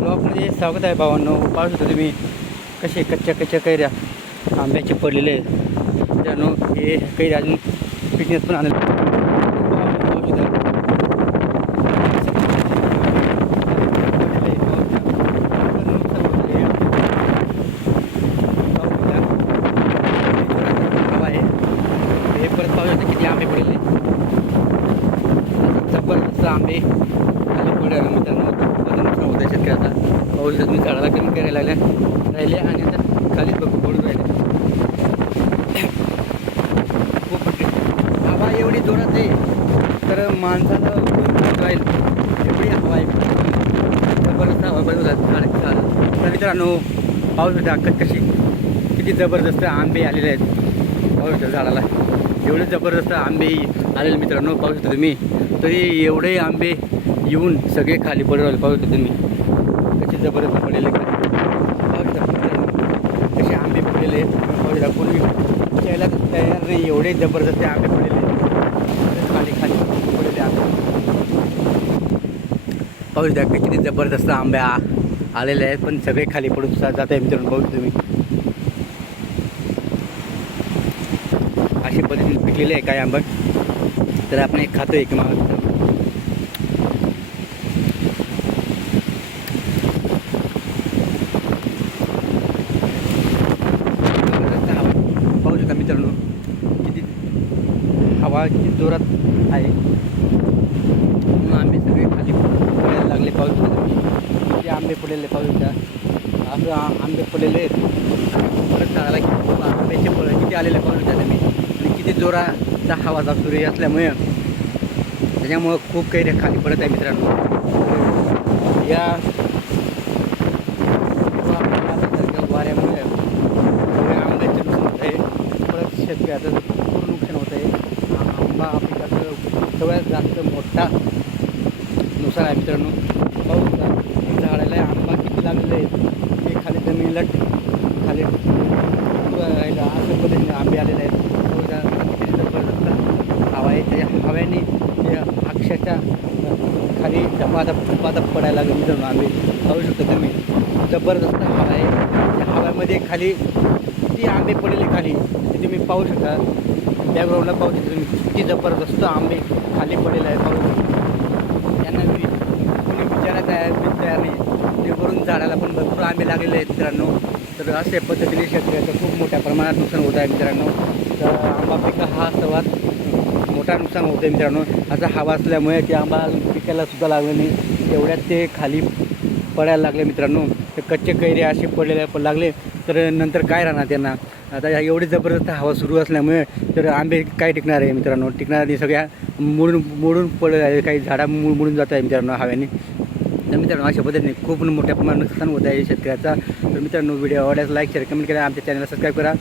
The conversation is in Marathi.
ब्लॉकमध्ये स्वागत आहे भावांनो. पाहू शकता तुम्ही कसे कच्च्या कच्च्या कैऱ्या आंब्याचे पडलेले त्यानो हे कैऱ्या अजून पिकण्यात पण आलेले हे परत पाहू शकता किती आंबे पडलेले जबरदस्त आंबे खाली मित्रांनो. खूपच नुकसान होतं आता पाऊस तुम्ही झाडाला कमी करायला लागल्या. राहिले आणि आता खालीच बघू पडून राहिले. खूप हवा एवढी जोरात आहे तर माणसाला राहील. एवढी हवा आहे. जबरदस्त हवा बदल झाड झाड तर मित्रांनो पाऊस होता अक्कत कशी? किती जबरदस्त आंबे आलेले आहेत. पाऊस झाडाला. एवढे जबरदस्त आंबे आलेले मित्रांनो पाहू शकता तुम्ही. तरी एवढे आंबे येऊन सगळे खाली पडून राहिले. पाहू तुम्ही. कसे जबरदस्त पडलेले कसे आंबे पडलेले आहेत. त्याला तयार नाही एवढे जबरदस्त आंबे पडलेले खाली खाली पडलेले आंबे. पाहू शकता किती जबरदस्त आंबे आलेले आहेत. पण सगळे खाली पडून जात आहे मित्रांनो. पाहू तुम्ही. अशी पद्धतीने पिकलेले आहे काय आंबा. तर आपण एक खातो एक मागतो पाहू शकता मित्रांनो किती हवा किती जोरात आहे. म्हणून आंबे सगळे खाली पडायला लागले पाहू ते आंबे पडलेले पाऊसच्या. असं आंबे पडलेले. आहेत परत झाडाला की आंब्याचे फळं किती आलेले पाहू शकता आणि किती जोराचा हवाचा सूर्य असल्यामुळे. त्याच्यामुळं खूप काही खाली पडत आहे मित्रांनो. या वाऱ्यामुळे आंब्याचे नुकसान होत आहे. परत शेतकऱ्याचं नुकसान होत आहे. आ- आंबा पिकाचं सगळ्यात जास्त मोठा नुकसान आहे मित्रांनो. पाहू शकता झाडाला आंबा किती लागलेले आहे ते खाली जमिनीला खाली राहिलं. असं पद्धतीने आंबे आलेले आहेत. जबरदस्त हवा आहे त्या हव्याने ते अक्षरशः खाली धपाधप धपाधप पडायला लागले मित्रांनो आंबे. पाहू शकतो तुम्ही. जबरदस्त हवा आहे. त्या हव्यामध्ये खाली किती आंबे पडलेले खाली ते तुम्ही पाहू शकता. बॅकग्राऊंडला पाहू शकता तुम्ही. किती जबरदस्त आंबे खाली पडेल आहे पाहू त्यांना मी कोणी विचारायला तयार तयार नाही. ते वरून झाडाला पण भरपूर आंबे लागलेले आहेत मित्रांनो. तर अशा पद्धतीने शेतकऱ्याचं खूप मोठ्या प्रमाणात नुकसान होत आहे मित्रांनो. तर आंबा पिका हा सर्वात मोठा नुकसान होतं आहे मित्रांनो. असा हवा असल्यामुळे ते आंबा पिकाला सुद्धा लागलं नाही. तेवढ्यात ते खाली पडायला लागले मित्रांनो. ते कच्चे कैरे असे पडलेले पण लागले. तर नंतर काय राहणार त्यांना? आता ह्या एवढी जबरदस्त हवा सुरू असल्यामुळे तर आंबे काय टिकणार आहे मित्रांनो? टिकणार नाही. सगळ्या मोडून मोडून पडले आहे काही झाडा मु- मोडून जात आहे मित्रांनो हव्याने तर मित्रांनो अशा पद्धतीने खूप मोठ्या प्रमाणात नुकसान होत आहे शेतकऱ्याचा. तर मित्रांनो व्हिडिओ आवडल्यास लाईक शेअर कमेंट करा आमच्या चॅनलला सबस्क्राईब करा.